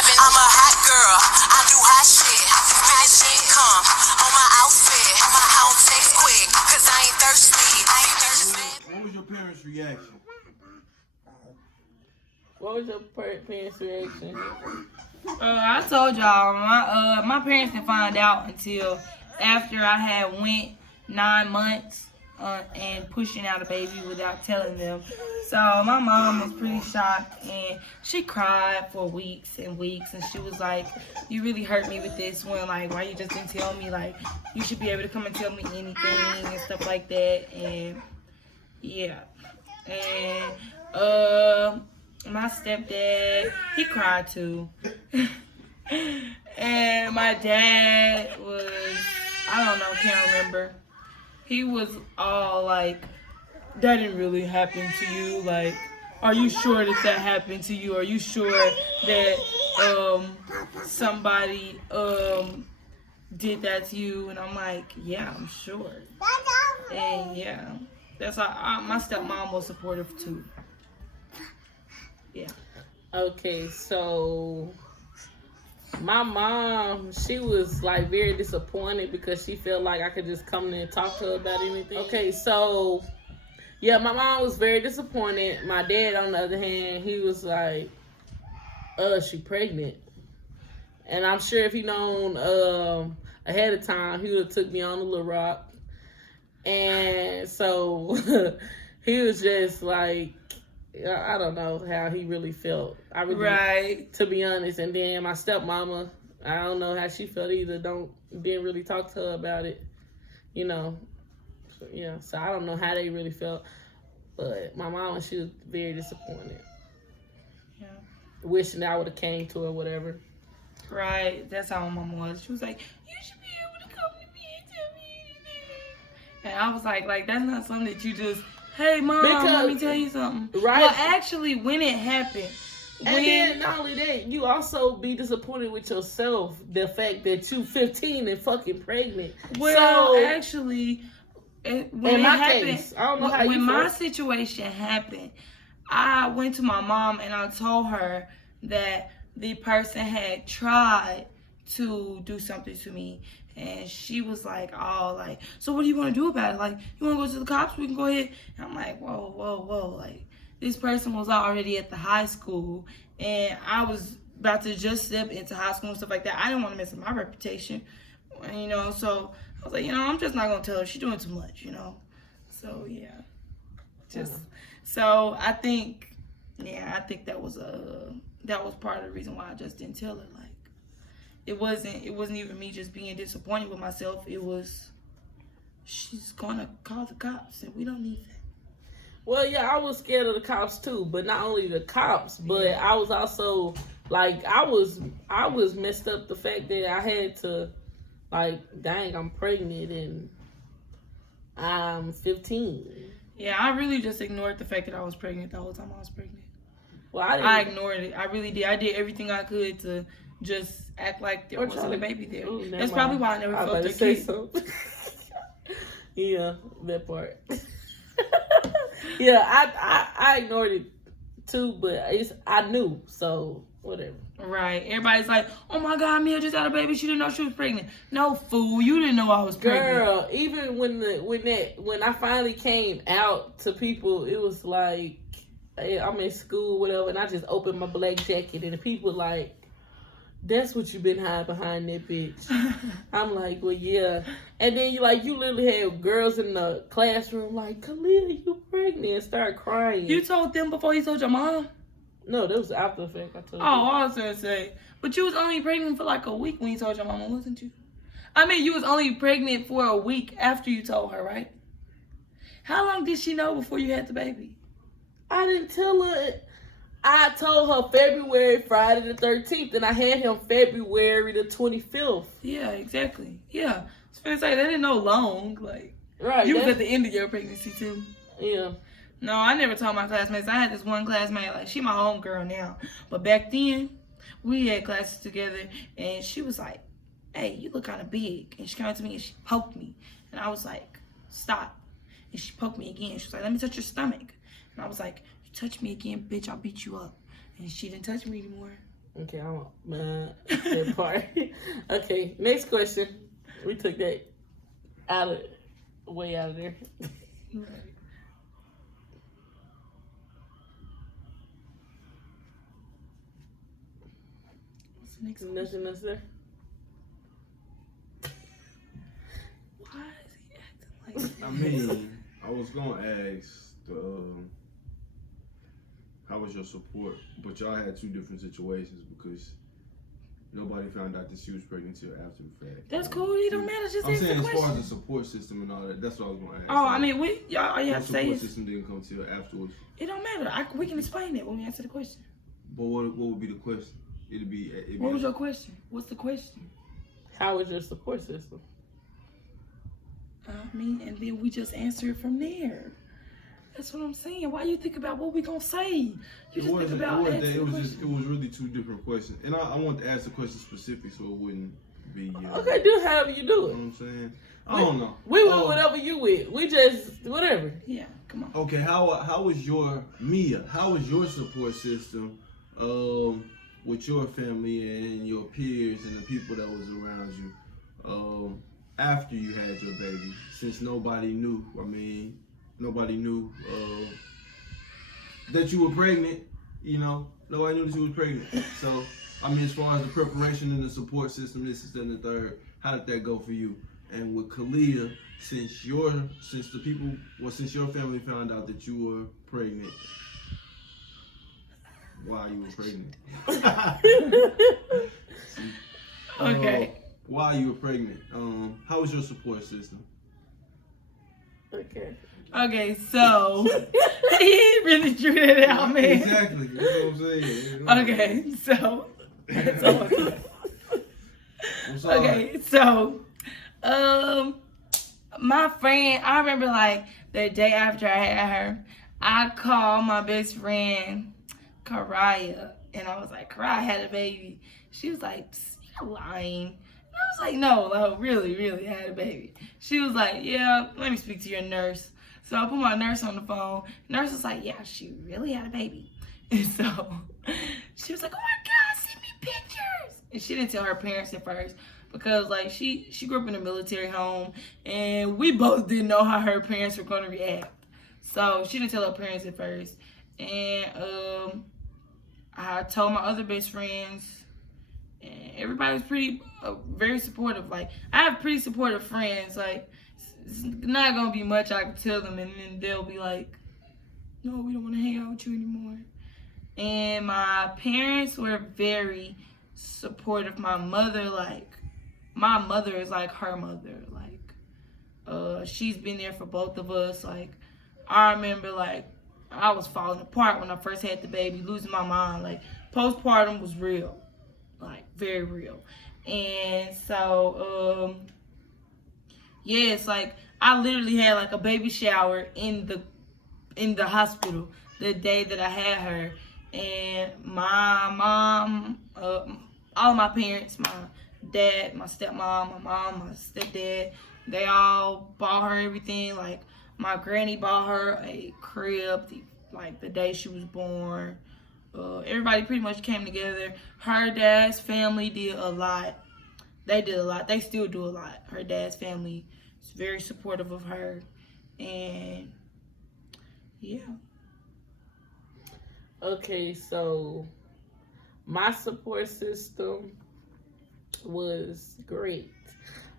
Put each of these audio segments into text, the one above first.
I'm a hot girl, I do hot shit. Finish income on my outfit. I don't text quick, cause I ain't thirsty. What was your parents' reaction? What was your parents' reaction? I told y'all, my parents didn't find out until after I had went 9 months and pushing out a baby without telling them. So my mom was pretty shocked and she cried for weeks and weeks, and she was like, "You really hurt me with this one. Like, why you just didn't tell me? Like, you should be able to come and tell me anything and stuff like that." And yeah, and my stepdad, he cried too. And my dad was, I don't know, can't remember. He was all like, "That didn't really happen to you. Like, are you sure that happened to you? Are you sure that somebody did that to you?" And I'm like, "Yeah, I'm sure." And yeah, that's how my stepmom was supportive too. Yeah. Okay, so my mom, she was like very disappointed because she felt like I could just come in and talk to her about anything. Okay, so yeah, my mom was very disappointed. My dad, on the other hand, he was like, she pregnant. And I'm sure if he known ahead of time, he would have took me on the Little Rock. And so he was just like, I don't know how he really felt. Right. To be honest. And then my stepmama, I don't know how she felt either. Didn't really talk to her about it. You know. So, yeah. So I don't know how they really felt. But my mama, she was very disappointed. Yeah. Wishing I would have came to her or whatever. Right. That's how my mom was. She was like, "You should be able to come to me and tell me anything." And I was like, that's not something that you just, "Hey, Mom, let me tell you something." Right. Well, actually, when it happened. And then not only that, you also be disappointed with yourself. The fact that you 15 and fucking pregnant. Well, so, actually, when in my happened, case, I don't know how you when my feel. situation happened, I went to my mom and I told her that the person had tried to do something to me. And she was like, "Oh, like, so what do you want to do about it? Like, you want to go to the cops? We can go ahead." And I'm like, whoa. Like, this person was already at the high school, and I was about to just step into high school and stuff like that. I didn't want to mess up my reputation, you know. So I was like, I'm just not gonna tell her. She's doing too much, you know. So yeah, so I think that was part of the reason why I just didn't tell her. Like, it wasn't even me just being disappointed with myself. It was, she's gonna call the cops, and we don't need that. Well, yeah, I was scared of the cops too, but not only the cops, but I was also like, I was messed up the fact that I had to, like, dang, I'm pregnant and I'm 15. Yeah, I really just ignored the fact that I was pregnant the whole time I was pregnant. Well, I ignored it. I really did. I did everything I could to just act like there wasn't a baby there. That's probably why I never felt the kid. Yeah, that part. Yeah, I ignored it too, but I knew, so whatever. Right. Everybody's like, "Oh my God, Mia just had a baby. She didn't know she was pregnant." No, fool. You didn't know I was pregnant. Girl, even when I finally came out to people, it was like, I'm in school, whatever, and I just opened my black jacket, and the people like, "That's what you been hiding behind that bitch." I'm like, "Well, yeah." And then you literally had girls in the classroom like, "Khalil, you pregnant," and start crying. You told them before you told your mom? No, that was after the fact. I told you. I was gonna say, but you was only pregnant for like a week when you told your mama, wasn't you? I mean, you was only pregnant for a week after you told her, right? How long did she know before you had the baby? I didn't tell her. I told her February, Friday the 13th, and I had him February the 25th. Yeah, exactly. Yeah. I was gonna say, they didn't know long. Like, right. You was at the end of your pregnancy, too. Yeah. No, I never told my classmates. I had this one classmate, like, she my homegirl now. But back then, we had classes together, and she was like, "Hey, you look kind of big." And she came up to me, and she poked me. And I was like, "Stop." And she poked me again. She was like, "Let me touch your stomach." And I was like, "You touch me again, bitch, I'll beat you up." And she didn't touch me anymore. Okay, I'm that part. Okay, next question. We took that way out of there. What's the next question? Nothing else there. Why is he acting like I mean, I was gonna ask how was your support, but y'all had two different situations because nobody found out that she was pregnant until after the fact. That's cool. It don't matter. Just I'm answer saying the as far question. as the support system and all that, that's what I was gonna ask. Oh, I mean, y'all, all you the have to say support is system didn't come till afterwards. it don't matter. We can explain it when we answer the question. But what would be the question? It'd be What was your question? What's the question? How was your support system? I mean, and then we just answer it from there. That's what I'm saying. Why you think about what we gonna say? You just think about it answering the was question. it was really two different questions, and I wanted to ask the question specific so it wouldn't be. Okay, do however you do You know it. what I'm saying? I don't know. We went whatever you with. We just whatever. Yeah, come on. Okay, how was your Mia? How was your support system with your family and your peers and the people that was around you after you had your baby? Since nobody knew, nobody knew that you were pregnant. You know, nobody knew that you was pregnant. So, I mean, as far as the preparation and the support system, this is and the third. How did that go for you? And with Kalia, since your family found out that you were pregnant, why you were pregnant? Okay. Why you were pregnant? How was your support system? Okay. Okay, so he really drew that out, man. Exactly. That's what I'm saying. Okay, so I'm sorry. okay, so my friend, I remember like the day after I had her, I called my best friend Karaya, and I was like, Karaya had a baby. She was like, you're lying. And I was like, no, really I had a baby. She was like, yeah, let me speak to your nurse. So I put my nurse on the phone. Nurse was like, yeah, she really had a baby. And so she was like, oh my God, send me pictures. And she didn't tell her parents at first because like she grew up in a military home and we both didn't know how her parents were going to react. So she didn't tell her parents at first. And I told my other best friends, and everybody was pretty, very supportive. Like, I have pretty supportive friends. Like, it's not gonna be much I can tell them, and then they'll be like, no, we don't want to hang out with you anymore. And my parents were very supportive. My mother is like her mother. Like, she's been there for both of us. Like, I remember, like, I was falling apart when I first had the baby, losing my mind. Like, postpartum was real, like, very real. And so, yeah, it's like I literally had like a baby shower in the hospital the day that I had her. And my mom, all of my parents, my dad, my stepmom, my mom, my stepdad, they all bought her everything. Like, my granny bought her a crib the day she was born. Everybody pretty much came together. Her dad's family did a lot. They did a lot. They still do a lot. Her dad's family is very supportive of her. And yeah. Okay, so my support system was great.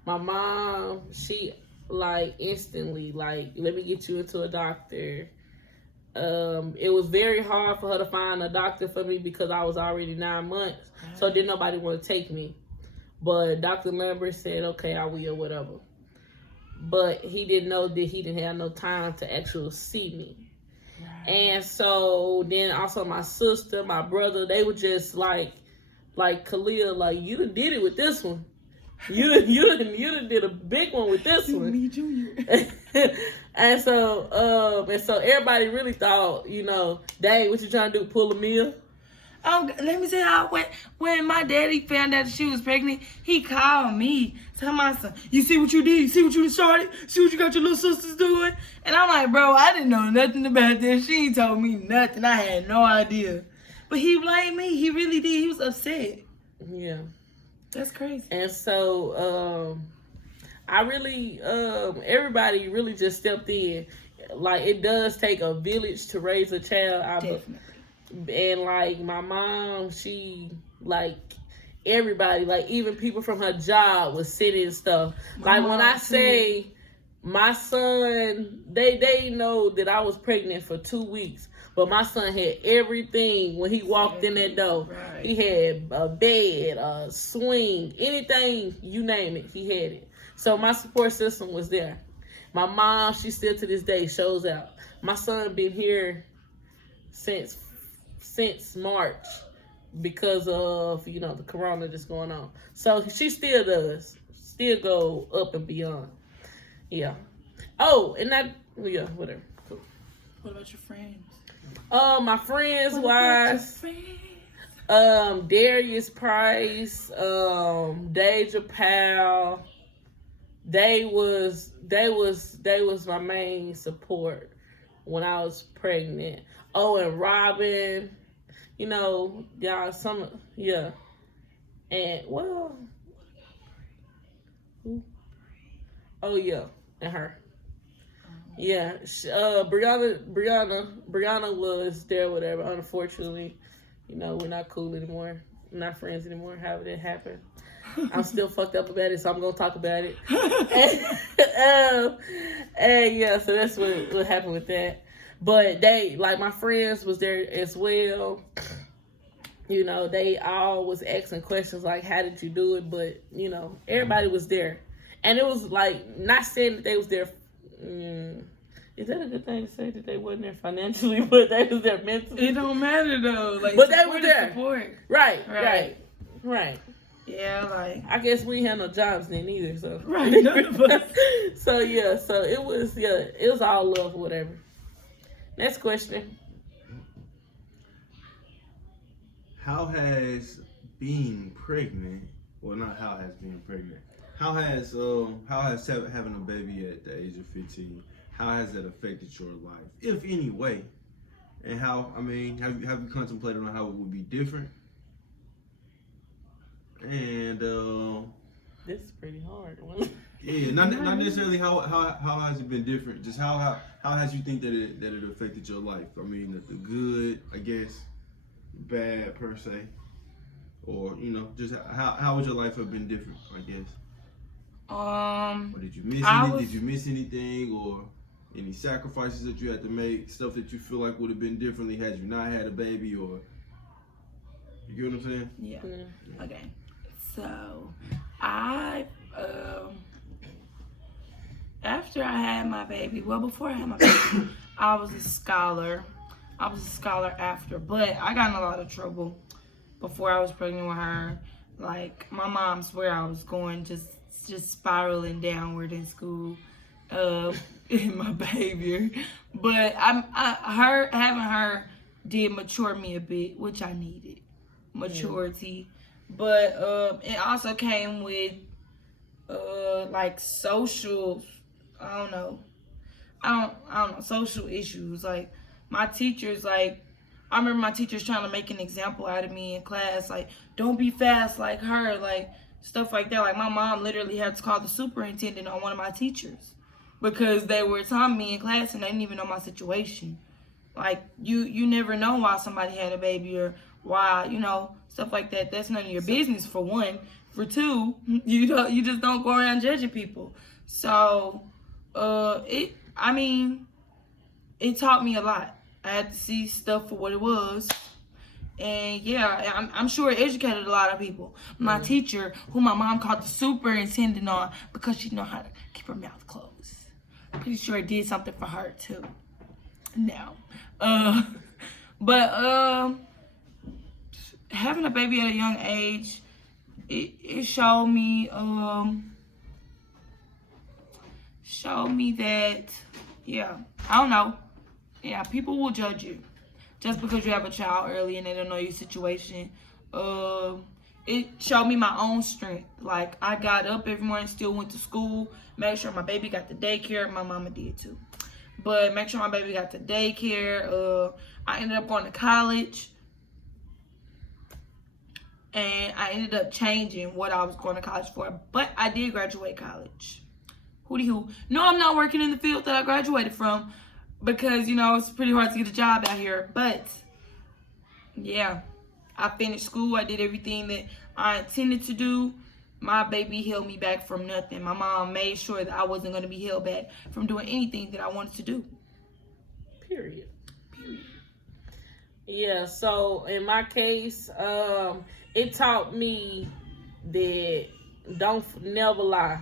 My mom, she like instantly like, let me get you into a doctor. It was very hard for her to find a doctor for me because I was already 9 months, so didn't nobody want to take me. But Dr. Lambert said, okay, I will, whatever. But he didn't know that he didn't have no time to actually see me. Right. And so then also my sister, my brother, they were just like Kalia, like, you done did it with this one. You done did a big one with this one. Me Junior. and so everybody really thought, you know, dang, what you trying to do, pull a meal? Oh, let me say how when my daddy found out that she was pregnant, he called me. Tell my son, you see what you did? You see what you started? See what you got your little sisters doing? And I'm like, bro, I didn't know nothing about this. She ain't told me nothing. I had no idea. But he blamed me. He really did. He was upset. Yeah. That's crazy. And so, I really, everybody really just stepped in. Like, it does take a village to raise a child. Definitely. And, like, my mom, she, like, everybody, like, even people from her job was sitting and stuff. Like, when I say my son, they know that I was pregnant for 2 weeks. But my son had everything when he walked in that door. Right. He had a bed, a swing, anything, you name it, he had it. So my support system was there. My mom, she still to this day shows out. My son been here since March because of, you know, the corona that's going on. So she still does. Still go up and beyond. Yeah. Oh, and that, yeah, whatever. Cool. What about your friends? My friends was Darius Price, Deja Powell. They was my main support when I was pregnant. Oh, and Robin, you know, y'all yeah. And well, oh yeah, and her. Yeah, Brianna was there, whatever. Unfortunately, you know, we're not cool anymore. We're not friends anymore. However that happened. I'm still fucked up about it, so I'm going to talk about it. And yeah, so that's what happened with that. But they, like, my friends was there as well. You know, they all was asking questions like, how did you do it? But, you know, everybody was there. And it was, like, not saying that they was there. Is that a good thing to say that they wasn't there financially, but they was there mentally? It don't matter though. Like, but they were there. Support. Right. Yeah, like, I guess we ain't had no jobs then either, so. Right, none of us. So yeah, so it was all love or whatever. Next question. How has being pregnant, well, not how has being pregnant, how has having a baby at the age of 15, how has that affected your life, if any way? And how, I mean, have you contemplated on how it would be different? And this is pretty hard. yeah, not necessarily how has it been different, just how has you think that it affected your life? I mean, the good, I guess, bad per se, or, you know, just how would your life have been different, I guess? Or did you miss anything, or any sacrifices that you had to make, stuff that you feel like would have been differently had you not had a baby, or you get what I'm saying? Yeah. Okay. So I after I had my baby, well, before I had my baby, I was a scholar. I was a scholar after, but I got in a lot of trouble before I was pregnant with her. Like, my mom swear I was going just spiraling downward in school, in my behavior. But having her did mature me a bit, which I needed, maturity. But it also came with like social, I don't know, social issues. Like, my teachers, like, I remember my teachers trying to make an example out of me in class, like, don't be fast like her, like, stuff like that. Like, my mom literally had to call the superintendent on one of my teachers because they were telling me in class and they didn't even know my situation. Like, you never know why somebody had a baby or why, you know, stuff like that. That's none of your business, for one. For two, you just don't go around judging people. So, it taught me a lot. I had to see stuff for what it was. And yeah, I'm sure it educated a lot of people. My teacher, who my mom called the superintendent on because she know how to keep her mouth closed. Pretty sure it did something for her too. No. But having a baby at a young age, it showed me that, yeah, I don't know. Yeah, people will judge you just because you have a child early and they don't know your situation. It showed me my own strength. Like, I got up every morning, still went to school, made sure my baby got the daycare. My mama did too. But make sure my baby got the daycare. I ended up going to college. and I ended up changing what I was going to college for. But I did graduate college. Hootie hoo. No, I'm not working in the field that I graduated from because, you know, it's pretty hard to get a job out here. But, yeah, I finished school. I did everything that I intended to do. My baby held me back from nothing. My mom made sure that I wasn't going to be held back from doing anything that I wanted to do. Period. Yeah, so in my case, it taught me that don't never lie.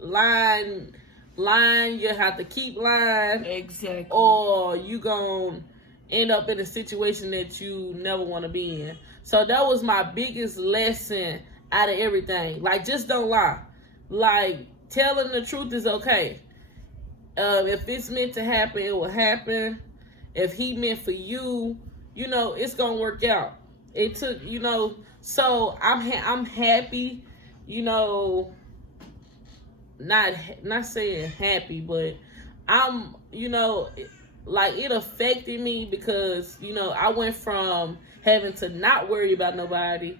Lying, you have to keep lying. Exactly. Or you gonna end up in a situation that you never want to be in. So that was my biggest lesson out of everything. Like, just don't lie. Like, telling the truth is okay. If it's meant to happen, it will happen. If he meant for you, you know, it's gonna work out. It took, you know, so I'm happy, you know, not saying happy, but I'm, you know, like, it affected me because, you know, I went from having to not worry about nobody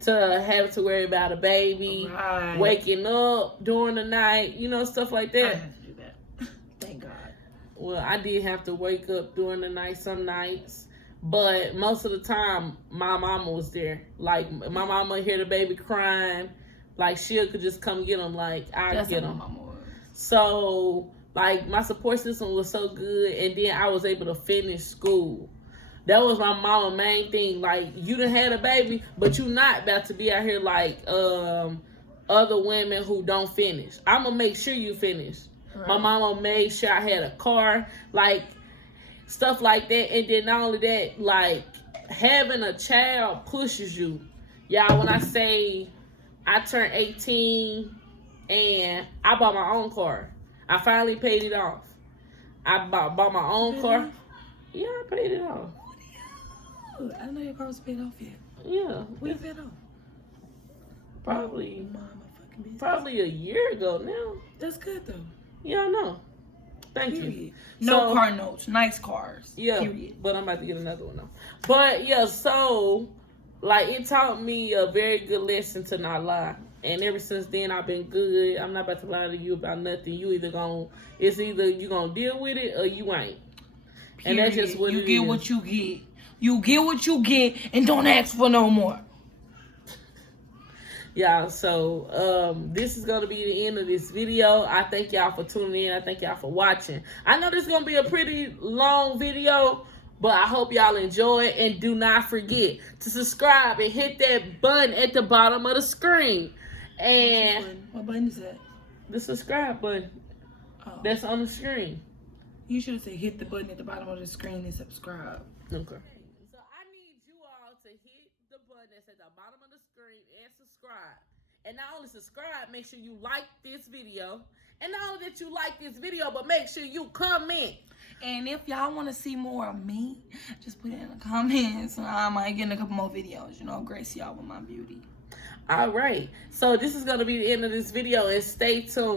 to having to worry about a baby, waking up during the night, you know, stuff like that. I didn't have to do that. Thank God. Well, I did have to wake up during the night some nights, but most of the time, my mama was there. Like, my mama hear the baby crying, like, she could just come get him, like, I'd get him. My mama was. So, like, my support system was so good, and then I was able to finish school. That was my mama main thing. Like, you done had a baby, but you not about to be out here like other women who don't finish. I'm going to make sure you finish. Right. My mama made sure I had a car, like, stuff like that. And then not only that, like, having a child pushes you. Y'all, when I say I turned 18 and I bought my own car. I finally paid it off. I bought my own car. Yeah, I paid it off. I didn't know your car was paid off yet. Yeah. When you paid off? Probably Mind my fucking business. Probably a year ago now. That's good though. Yeah, I know. Thank Period. you. No So, car notes, nice cars. Yeah, Period. but I'm about to get another one though. But yeah, so like it taught me a very good lesson to not lie. And ever since then I've been good. I'm not about to lie to you about nothing. It's either you gonna deal with it or you ain't. Period. And that's just what you it get is. what you get. You get what you get and don't ask for no more. Y'all, so this is going to be the end of this video. I thank y'all for tuning in. I thank y'all for watching. I know this is going to be a pretty long video, but I hope y'all enjoy it. And do not forget to subscribe and hit that button at the bottom of the screen. And what button is that? the subscribe button that's on the screen. You should have said hit the button at the bottom of the screen and subscribe. Okay. So I need you all to hit the button that's at the bottom of the screen and subscribe. And not only subscribe, make sure you like this video. And not only that you like this video, but make sure you comment. And if y'all want to see more of me, just put it in the comments. I might get in a couple more videos, you know, grace y'all with my beauty. All right. So this is going to be the end of this video, and stay tuned.